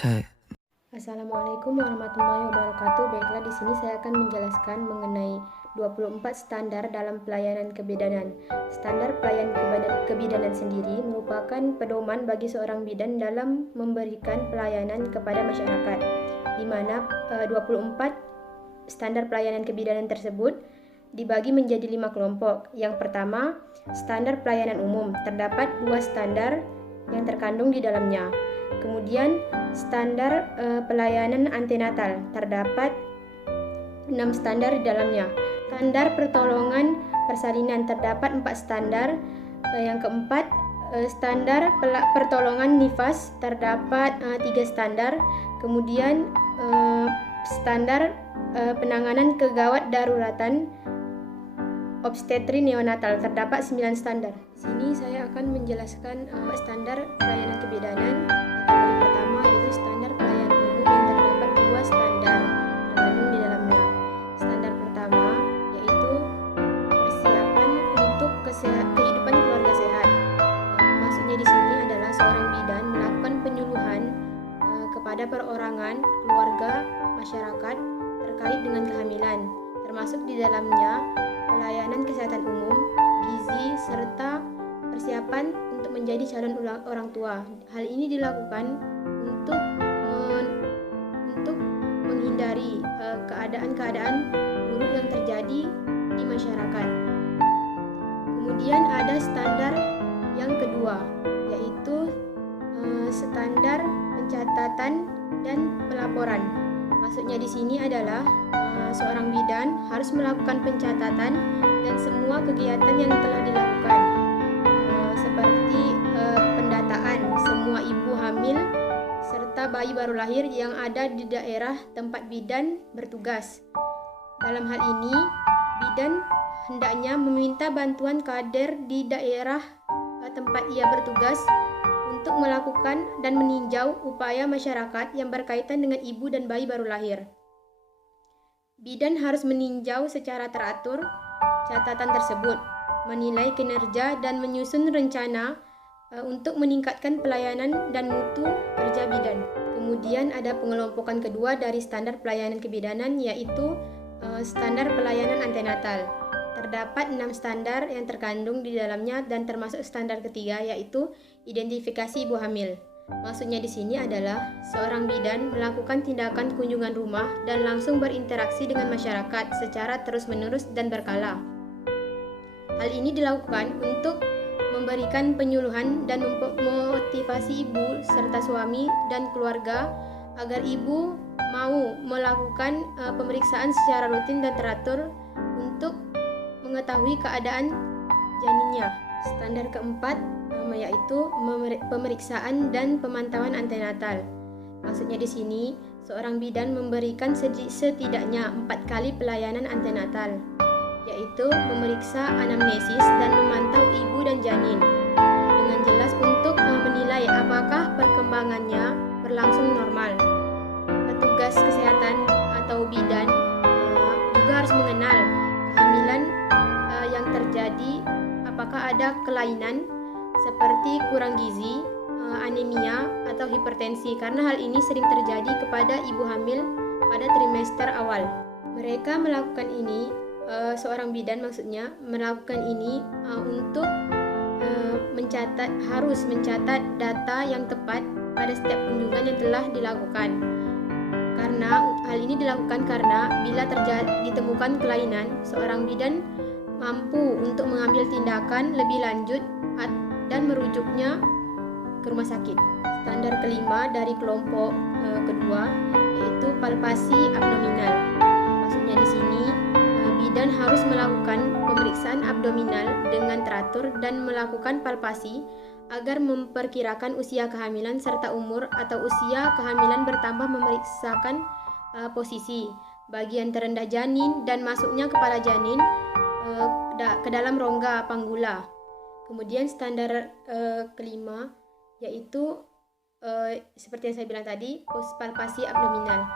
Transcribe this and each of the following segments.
saya. Assalamualaikum warahmatullahi wabarakatuh. Baiklah, di sini saya akan menjelaskan mengenai 24 standar dalam pelayanan kebidanan. Standar pelayanan kebidanan sendiri merupakan pedoman bagi seorang bidan dalam memberikan pelayanan kepada masyarakat, di mana 24 standar pelayanan kebidanan tersebut dibagi menjadi 5 kelompok. Yang pertama, standar pelayanan umum. Terdapat 2 standar yang terkandung di dalamnya. Kemudian standar pelayanan antenatal, terdapat 6 standar di dalamnya. Standar pertolongan persalinan, terdapat 4 standar. Yang keempat, standar pertolongan nifas, terdapat 3 standar. Kemudian standar penanganan kegawat daruratan obstetri neonatal, terdapat 9 standar. Sini saya akan menjelaskan standar pelayanan kebidanan. Kategori pertama yaitu standar pelayanan umum yang terdapat 2 standar terkandung di dalamnya. Standar pertama yaitu persiapan untuk kehidupan keluarga sehat. Maksudnya di sini adalah seorang bidan melakukan penyuluhan kepada perorangan, keluarga, masyarakat terkait dengan kehamilan, termasuk di dalamnya pelayanan kesehatan umum, gizi, serta persiapan untuk menjadi calon orang tua. Hal ini dilakukan untuk menghindari keadaan-keadaan buruk yang terjadi di masyarakat. Kemudian ada standar yang kedua, yaitu standar pencatatan dan pelaporan. Maksudnya di sini adalah seorang bidan harus melakukan pencatatan dan semua kegiatan yang telah dilakukan, seperti pendataan semua ibu hamil serta bayi baru lahir yang ada di daerah tempat bidan bertugas. Dalam hal ini, bidan hendaknya meminta bantuan kader di daerah tempat ia bertugas untuk melakukan dan meninjau upaya masyarakat yang berkaitan dengan ibu dan bayi baru lahir. Bidan harus meninjau secara teratur catatan tersebut, menilai kinerja dan menyusun rencana untuk meningkatkan pelayanan dan mutu kerja bidan. Kemudian ada pengelompokan kedua dari standar pelayanan kebidanan, yaitu standar pelayanan antenatal. Terdapat 6 standar yang terkandung di dalamnya dan termasuk standar ketiga, yaitu identifikasi ibu hamil. Maksudnya di sini adalah seorang bidan melakukan tindakan kunjungan rumah dan langsung berinteraksi dengan masyarakat secara terus-menerus dan berkala. Hal ini dilakukan untuk memberikan penyuluhan dan memotivasi ibu serta suami dan keluarga agar ibu mau melakukan pemeriksaan secara rutin dan teratur untuk mengetahui keadaan janinnya. Standar keempat yaitu pemeriksaan dan pemantauan antenatal. Maksudnya di sini seorang bidan memberikan setidaknya 4 kali pelayanan antenatal, yaitu memeriksa anamnesis dan memantau ibu dan janin dengan jelas untuk menilai apakah perkembangannya berlangsung normal. Petugas kesehatan atau bidan juga harus mengenal kehamilan yang terjadi, apakah ada kelainan seperti kurang gizi, anemia, atau hipertensi, karena hal ini sering terjadi kepada ibu hamil pada trimester awal. Mereka melakukan ini, seorang bidan maksudnya melakukan ini untuk harus mencatat data yang tepat pada setiap kunjungan yang telah dilakukan. Karena hal ini dilakukan karena bila ditemukan kelainan, seorang bidan mampu untuk mengambil tindakan lebih lanjut dan merujuknya ke rumah sakit. Standar kelima dari kelompok kedua yaitu palpasi abdominal. Maksudnya di sini bidan harus melakukan pemeriksaan abdominal dengan teratur dan melakukan palpasi agar memperkirakan usia kehamilan serta umur atau usia kehamilan bertambah, memeriksakan posisi bagian terendah janin dan masuknya kepala janin ke dalam rongga panggula. Kemudian standar kelima yaitu seperti yang saya bilang tadi, palpasi abdominal.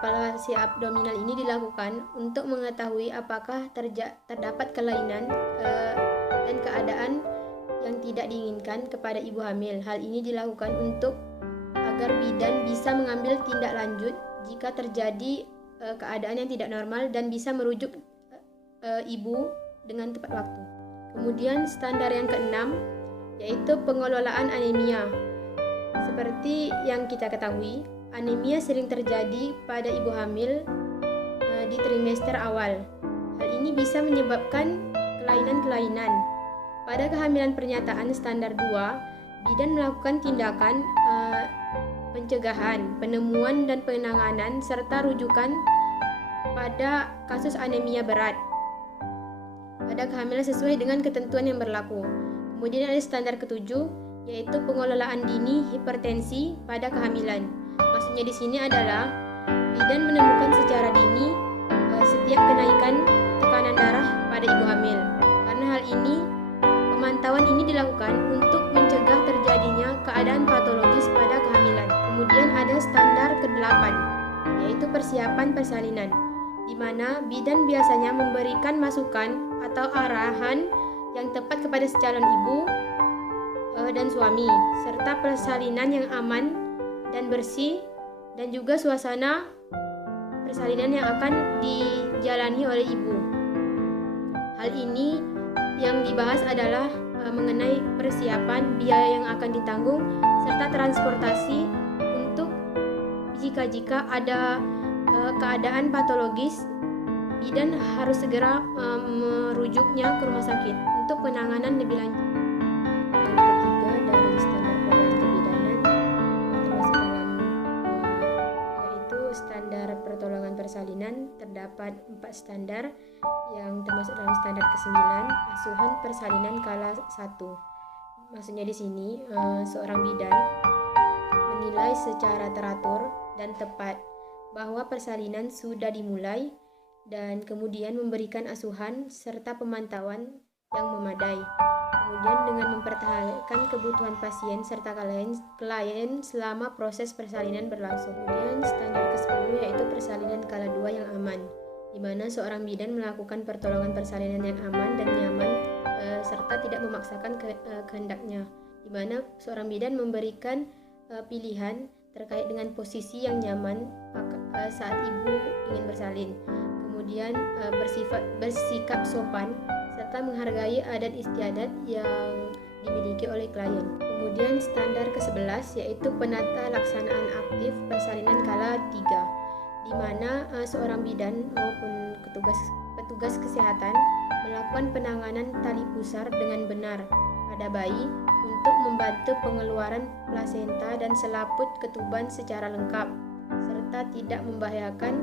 Palpasi abdominal ini dilakukan untuk mengetahui apakah terdapat kelainan dan keadaan yang tidak diinginkan kepada ibu hamil. Hal ini dilakukan untuk agar bidan bisa mengambil tindak lanjut jika terjadi keadaan yang tidak normal dan bisa merujuk ibu dengan tepat waktu. Kemudian standar yang keenam yaitu pengelolaan anemia. Seperti yang kita ketahui, anemia sering terjadi pada ibu hamil di trimester awal. Hal ini bisa menyebabkan kelainan-kelainan. Pada kehamilan pernyataan standar 2, bidan melakukan tindakan pencegahan, penemuan dan penanganan serta rujukan pada kasus anemia berat pada kehamilan sesuai dengan ketentuan yang berlaku. Kemudian ada standar ketujuh yaitu pengelolaan dini hipertensi pada kehamilan. Maksudnya di sini adalah bidan menemukan secara dini setiap kenaikan tekanan darah pada ibu hamil. Karena hal ini, pemantauan ini dilakukan untuk mencegah terjadinya keadaan patologis pada kehamilan. Kemudian ada standar ke-8, yaitu persiapan persalinan, di mana bidan biasanya memberikan masukan atau arahan yang tepat kepada si calon ibu dan suami, serta persalinan yang aman dan bersih, dan juga suasana persalinan yang akan dijalani oleh ibu. Hal ini yang dibahas adalah mengenai persiapan, biaya yang akan ditanggung, serta transportasi untuk jika ada keadaan patologis, bidan harus segera merujuknya ke rumah sakit untuk penanganan lebih lanjut. Yang ketiga dari standar pelayanan kebidanan termasuk dalam yaitu standar pertolongan persalinan. Terdapat 4 standar yang termasuk dalam standar ke-9, asuhan persalinan kala 1. Maksudnya di sini seorang bidan menilai secara teratur dan tepat bahwa persalinan sudah dimulai dan kemudian memberikan asuhan serta pemantauan yang memadai. Kemudian dengan mempertahankan kebutuhan pasien serta klien selama proses persalinan berlangsung. Kemudian standar ke-10 yaitu persalinan kala 2 yang aman, di mana seorang bidan melakukan pertolongan persalinan yang aman dan nyaman serta tidak memaksakan kehendaknya, di mana seorang bidan memberikan pilihan terkait dengan posisi yang nyaman saat ibu ingin bersalin. Kemudian bersikap sopan serta menghargai adat istiadat yang dimiliki oleh klien. Kemudian standar ke-11 yaitu penata laksanaan aktif persalinan kala 3, di mana seorang bidan maupun petugas kesehatan melakukan penanganan tali pusar dengan benar pada bayi untuk membantu pengeluaran plasenta dan selaput ketuban secara lengkap serta tidak membahayakan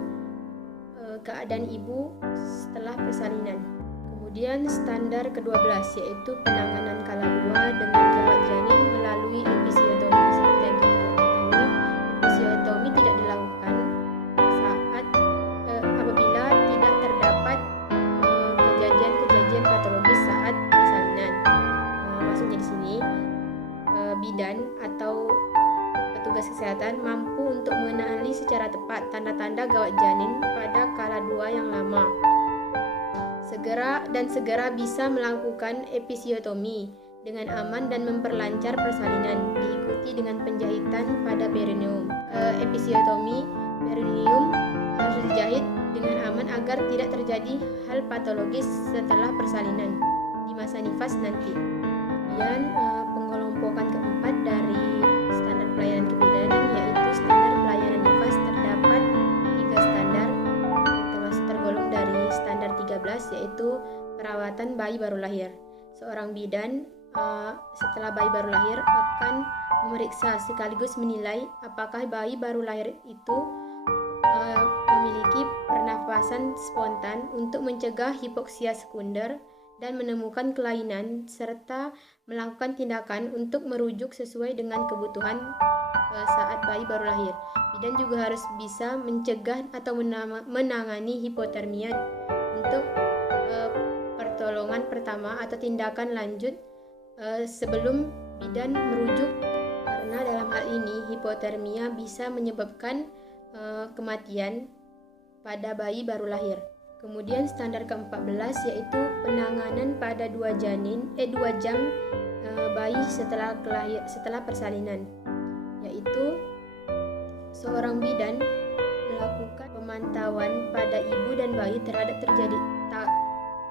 keadaan ibu setelah persalinan. Kemudian standar ke-12 yaitu penanganan kala 2 dengan gawat janin melalui episiotomi. Seperti yang kita ketahui, episiotomi tidak dilakukan saat apabila tidak terdapat kejadian patologis saat persalinan. Maksudnya di sini bidan atau petugas kesehatan mampu untuk mengenali secara tepat tanda-tanda gawat janin pada kala 2 yang lama. Segera bisa melakukan episiotomi dengan aman dan memperlancar persalinan, diikuti dengan penjahitan pada perineum. Episiotomi perineum harus dijahit dengan aman agar tidak terjadi hal patologis setelah persalinan di masa nifas nanti. Kemudian pengelompokan keempat dari standar pelayanan kebidanan yaitu standar pelayanan nifas. Terdapat 3 standar termasuk tergolong dari standar 13 yaitu perawatan bayi baru lahir. Seorang bidan setelah bayi baru lahir akan memeriksa sekaligus menilai apakah bayi baru lahir itu memiliki pernafasan spontan untuk mencegah hipoksia sekunder dan menemukan kelainan serta melakukan tindakan untuk merujuk sesuai dengan kebutuhan saat bayi baru lahir. Bidan juga harus bisa mencegah atau menangani hipotermia untuk pertolongan pertama atau tindakan lanjut sebelum bidan merujuk, karena dalam hal ini hipotermia bisa menyebabkan kematian pada bayi baru lahir. Kemudian standar ke-14 yaitu penanganan pada 2 jam bayi setelah persalinan, yaitu seorang bidan melakukan pemantauan pada ibu dan bayi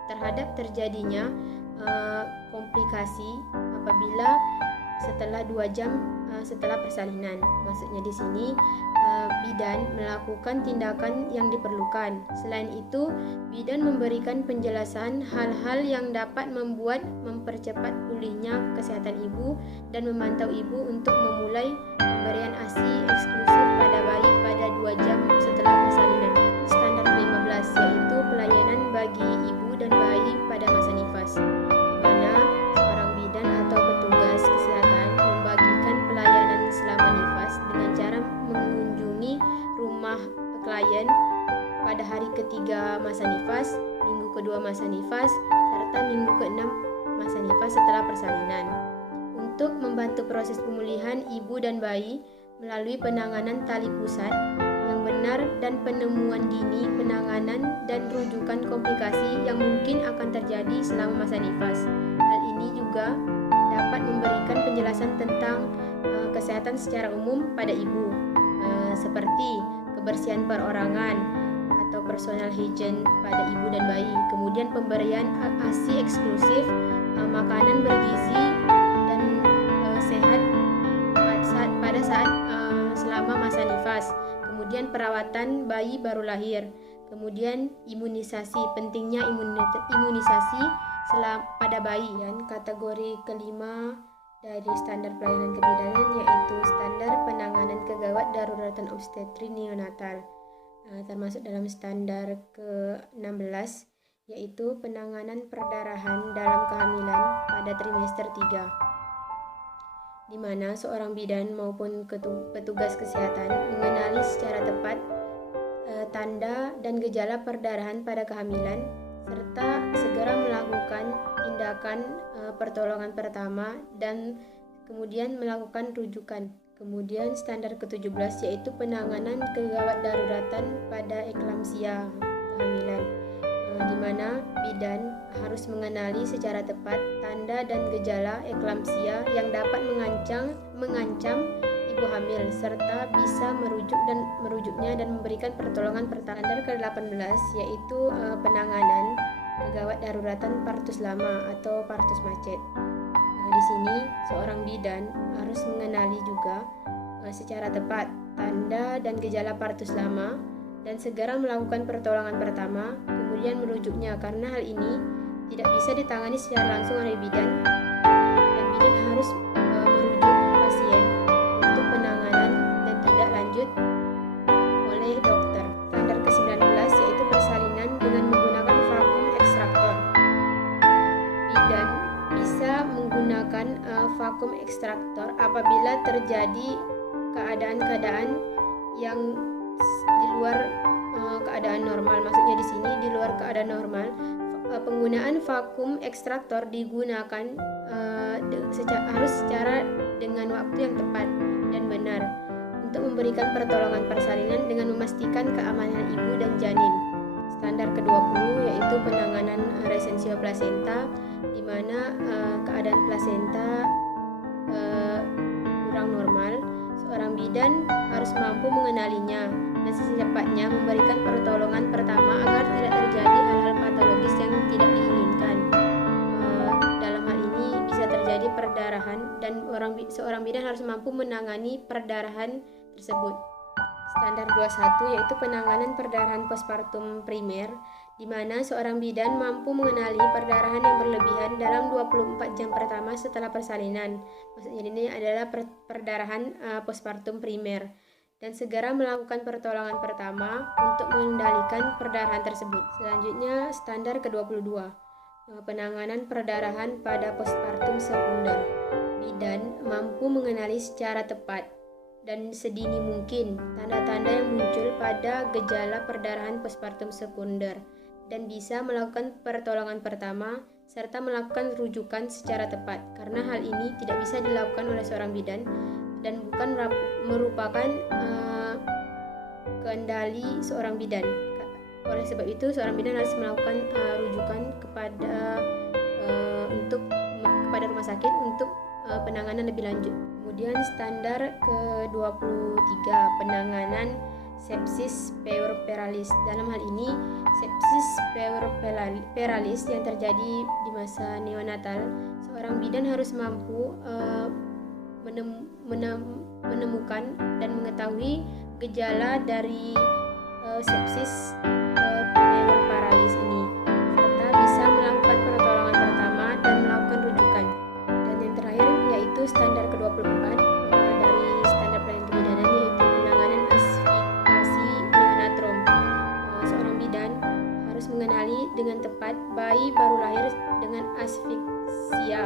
terhadap terjadinya komplikasi apabila setelah 2 jam setelah persalinan. Maksudnya di sini bidan melakukan tindakan yang diperlukan. Selain itu, bidan memberikan penjelasan hal-hal yang dapat mempercepat pulihnya kesehatan ibu dan memantau ibu untuk memulai pemberian ASI eksklusif pada bayi pada 2 jam setelah persalinan. Standar 15 yaitu pelayanan bagi ibu dan bayi pada masa nifas, di mana seorang bidan atau petugas kesehatan membagikan pelayanan selama nifas dengan cara mengunjungi rumah klien pada hari ketiga masa nifas, minggu kedua masa nifas, serta minggu ke-6 masa nifas setelah persalinan, untuk membantu proses pemulihan ibu dan bayi melalui penanganan tali pusat yang benar dan penemuan dini, penanganan dan rujukan komplikasi yang mungkin akan terjadi selama masa nifas. Hal ini juga dapat memberikan penjelasan tentang kesehatan secara umum pada ibu, seperti kebersihan perorangan atau personal hygiene pada ibu dan bayi, kemudian pemberian ASI eksklusif, makanan bergizi dan sehat pada saat selama masa nifas, kemudian perawatan bayi baru lahir, kemudian imunisasi, pentingnya imunisasi pada bayi, dan kategori kelima dari standar pelayanan kebidanan yaitu standar penanganan kegawat daruratan obstetri neonatal, termasuk dalam standar ke-16 yaitu penanganan perdarahan dalam kehamilan pada trimester 3, di mana seorang bidan maupun petugas kesehatan mengenali secara tepat tanda dan gejala perdarahan pada kehamilan serta segera melakukan tindakan pertolongan pertama dan kemudian melakukan rujukan. Kemudian standar ke-17 yaitu penanganan kegawat daruratan pada eklamsia kehamilan, di mana bidan harus mengenali secara tepat tanda dan gejala eklamsia yang dapat mengancam ibu hamil serta bisa merujuknya dan memberikan pertolongan pertama. Standar ke-18 yaitu penanganan kegawat daruratan partus lama atau partus macet. Di sini seorang bidan harus mengenali juga secara tepat tanda dan gejala partus lama dan segera melakukan pertolongan pertama, kemudian merujuknya, karena hal ini tidak bisa ditangani secara langsung oleh bidan dan bidan harus merujuk pasien untuk penanganan dan tindak lanjut oleh dokter. Standar ke-19 yaitu persalinan dengan menggunakan vakum ekstraktor. Bidan bisa menggunakan vakum ekstraktor apabila terjadi keadaan-keadaan yang di luar keadaan normal. Maksudnya di sini di luar keadaan normal, penggunaan vakum ekstraktor digunakan harus secara dengan waktu yang tepat dan benar untuk memberikan pertolongan persalinan dengan memastikan keamanan ibu dan janin. Standar ke-20 yaitu penanganan resensio plasenta, di mana keadaan plasenta kurang normal. Seorang bidan harus mampu mengenalinya dan secepatnya memberikan pertolongan pertama agar tidak terjadi hal-hal patologis yang tidak diinginkan. Dalam hal ini bisa terjadi perdarahan dan seorang bidan harus mampu menangani perdarahan tersebut. Standar 21 yaitu penanganan perdarahan postpartum primer, di mana seorang bidan mampu mengenali perdarahan yang berlebihan dalam 24 jam pertama setelah persalinan. Maksudnya ini adalah perdarahan postpartum primer, dan segera melakukan pertolongan pertama untuk mengendalikan perdarahan tersebut. Selanjutnya standar ke-22, penanganan perdarahan pada postpartum sekunder. Bidan mampu mengenali secara tepat dan sedini mungkin tanda-tanda yang muncul pada gejala perdarahan postpartum sekunder dan bisa melakukan pertolongan pertama serta melakukan rujukan secara tepat, karena hal ini tidak bisa dilakukan oleh seorang bidan dan bukan merupakan kendali seorang bidan. Oleh sebab itu seorang bidan harus melakukan rujukan kepada rumah sakit untuk penanganan lebih lanjut. Kemudian standar ke-23, penanganan sepsis puerperalis. Dalam hal ini, sepsis puerperalis yang terjadi di masa neonatal, seorang bidan harus mampu menemukan dan mengetahui gejala dari sepsis puerperalis ini, serta bisa melakukan pertolongan pertama dan melakukan rujukan. Dan yang terakhir yaitu standar ke-24 dari standar pelayanan kebidanan, yaitu penanganan asfikasi neonatrum. Seorang bidan harus mengenali dengan tepat bayi baru lahir dengan asfiksia,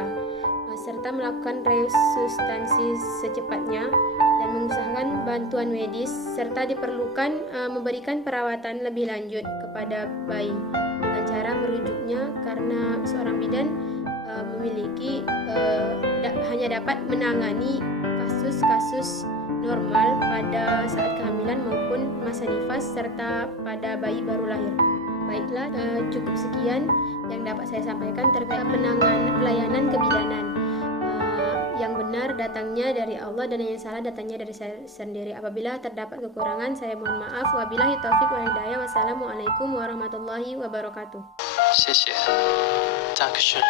serta melakukan resusitasi secepatnya dan mengusahakan bantuan medis, serta diperlukan memberikan perawatan lebih lanjut kepada bayi dengan cara merujuknya, karena seorang bidan hanya dapat menangani kasus-kasus normal pada saat kehamilan maupun masa nifas serta pada bayi baru lahir. Baiklah, cukup sekian yang dapat saya sampaikan terkait pelayanan kebidanan. Yang benar datangnya dari Allah dan yang salah datangnya dari saya sendiri. Apabila terdapat kekurangan, saya mohon maaf. Wabillahi taufik wal hidayah. Wassalamualaikum warahmatullahi wabarakatuh. 谢谢，danke schön，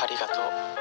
ありがとう。